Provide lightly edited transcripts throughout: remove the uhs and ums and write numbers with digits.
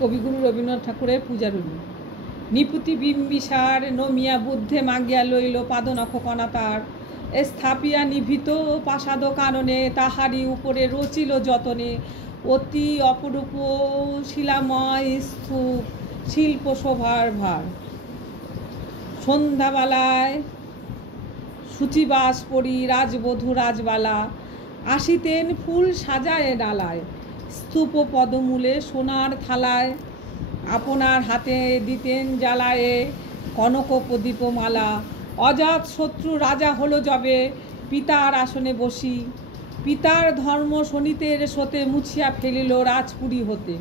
কবিগুরু রবীন্দ্রনাথ ঠাকুরের পূজারুণী। নিপুতি বিম্বিসার নমিয়া বুদ্ধে মাগিয়া লইল পাদনখ কণা তার, স্থাপিয়া নিভৃত প্রাসাদ কাননে, তাহারি উপরে রচিল যতনে অতি অপরূপ শিলাময় স্তূপ শিল্প শোভার ভার। সন্ধ্যাবেলায় সূচিবাস পরি রাজবধূ রাজবালা, আসিতেন ফুল সাজায় ডালায়, স্তূপ পদমূলে সোনার থালায়, আপনার হাতে দিতেন জ্বালায়ে কনক প্রদীপমালা। অজাত শত্রু রাজা হলো যবে, পিতার আসনে বসি, পিতার ধর্ম শনিতের সোতে মুছিয়া ফেলিল রাজপুরী হতে।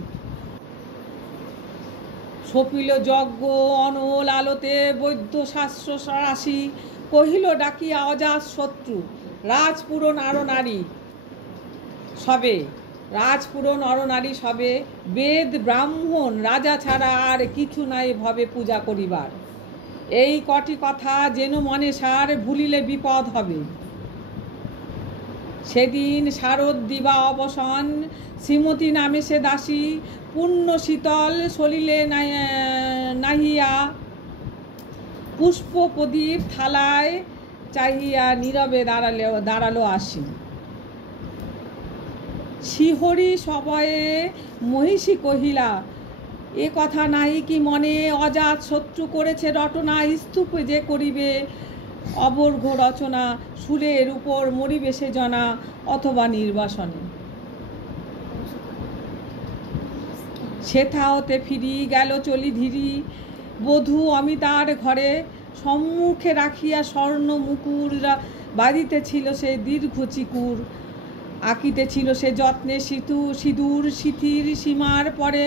সপিল যজ্ঞ অনল আলোতে বৈদ্য শাস্ত্র রাশি, কহিল ডাকিয়া অজাত শত্রু রাজপুর নরনারী সবে, রাজপুর নরনারী সবে, বেদ ব্রাহ্মণ রাজা ছাড়া আর কিছু নাই ভবে পূজা করিবার। এই কটি কথা যেন মনে সার, ভুলিলে বিপদ হবে। সেদিন শারদ দিবা অবসান, শ্রীমতী নামে সে দাসী, পূর্ণ শীতল সলিলে নাহিয়া, পুষ্প প্রদীপ থালায় চাহিয়া নীরবে দাঁড়ালো আসি। শিহরি সবয়ে মহিষী কহিলা, এ কথা নাই কি মনে, অজাত শত্রু করেছে রটনা, স্তূপে যে করিবে অবর্ঘ রচনা, সুরের উপর মরিবে সে জনা অথবা নির্বাসনে। সেথা হতে ফিরি গেল চলি ধীরি, বধূ অমিতার ঘরে, সম্মুখে রাখিয়া স্বর্ণ মুকুর, বাঁধিতেছিল সে দীর্ঘ চিকুর, আঁকিতেছিল সে যত্নে সিঁদুর সিথির সীমার পরে।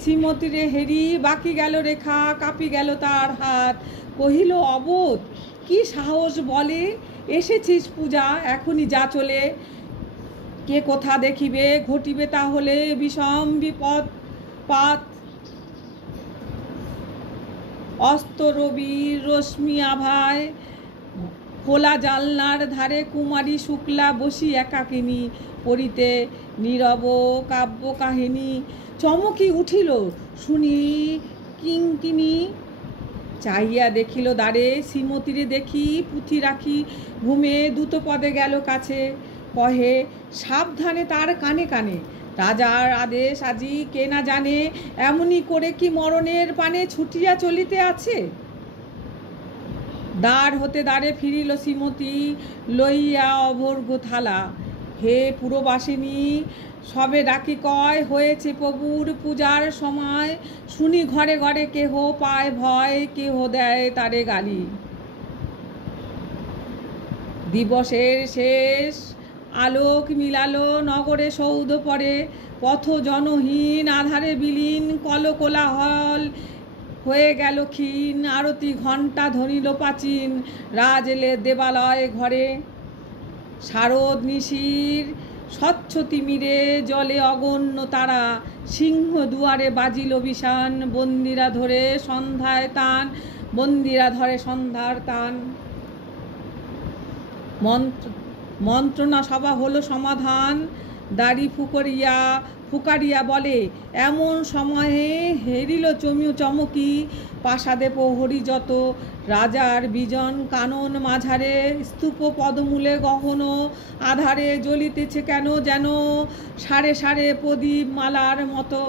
শ্রীমতীরে হেরি বাকি গেল রেখা, কাঁপি গেল তার হাত, কহিল অবোধ কি সাহস বলে, এসেছিস পূজা এখনই যা চলে, কে কোথা দেখিবে ঘটিবে তাহলে বিষম বিপদ পাত। অস্ত রবির রশ্মি আভায় খোলা জানলার ধারে কুমারী শুক্লা বসি একাকিনী, পড়িতে নীরব কাব্য কাহিনী। চমকি উঠিল শুনি কিঙ্কিনী, চাহিয়া দেখিল দ্বারে, শ্রীমতীরে দেখি পুঁথি রাখি ঘুমে, দ্রুত পদে গেল কাছে, কহে সাবধানে তার কানে কানে, রাজার আদেশ আজি কে না জানে, এমনি করে কি মরণের পানে ছুটিয়া চলিতে আছে। দ্বার হতে দ্বারে ফিরিল শ্রীমতী, লইয়া অভর্ঘ থালা, হে পুরবাসিনী সবে ডাকি কয়, হয়েছে প্রভুর পূজার সময়, শুনি ঘরে ঘরে কেহ পায় ভয়, কেহ দেয় তারে গালি। দিবসের শেষ আলোক মিলালো নগরে সৌধ পরে, পথ জনহীন আধারে বিলীন, কলকোলাহল হয়ে গেল ক্ষীণ, আরতি ঘণ্টা ধ্বনিল প্রাচীন, রাজ এলে দেবালয় ঘরে। শারদ নিশির স্বচ্ছ তিমিরে জলে অগণ্য তারা, সিংহ দুয়ারে বাজিল বিষান, বন্দিরা ধরে সন্ধ্যায় তান, বন্দিরা ধরে সন্ধ্যার তান। মন্ত্রণা সভা হলো সমাধান, দাড়ি ফুকারিয়া বলে, এমন সময়ে হেরিল চমকি, প্রাসাদে প্রহরী যত, রাজার বিজন কানন মাঝারে, স্তূপ পদমূলে গহন আধারে, জ্বলিতেছে কেন যেন সারে সারে প্রদীপ মালার মতো।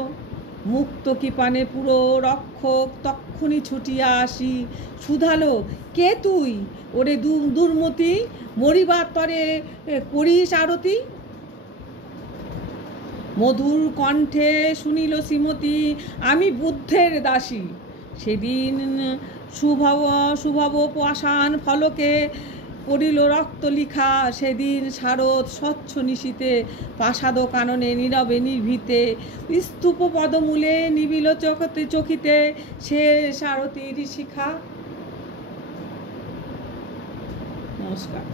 মুক্ত কৃপানে পুরো রক্ষক তক্ষুনি ছুটিয়া আসি, শুধালো কে তুই ওরে দুর্মতি, মরিবার তরে করিস আরতি। মধুর কণ্ঠে শুনিল শ্রীমতী, আমি বুদ্ধের দাসী। সেদিন শুভব পাষাণ ফলকে পড়িল রক্ত লিখা, সেদিন শারদ স্বচ্ছ নিশীতে, প্রাসাদ কাননে নীরবে নির্ভীতে, স্তূপ পদমূলে নিবিল চকিতে সে সারথীর শিখা। নমস্কার।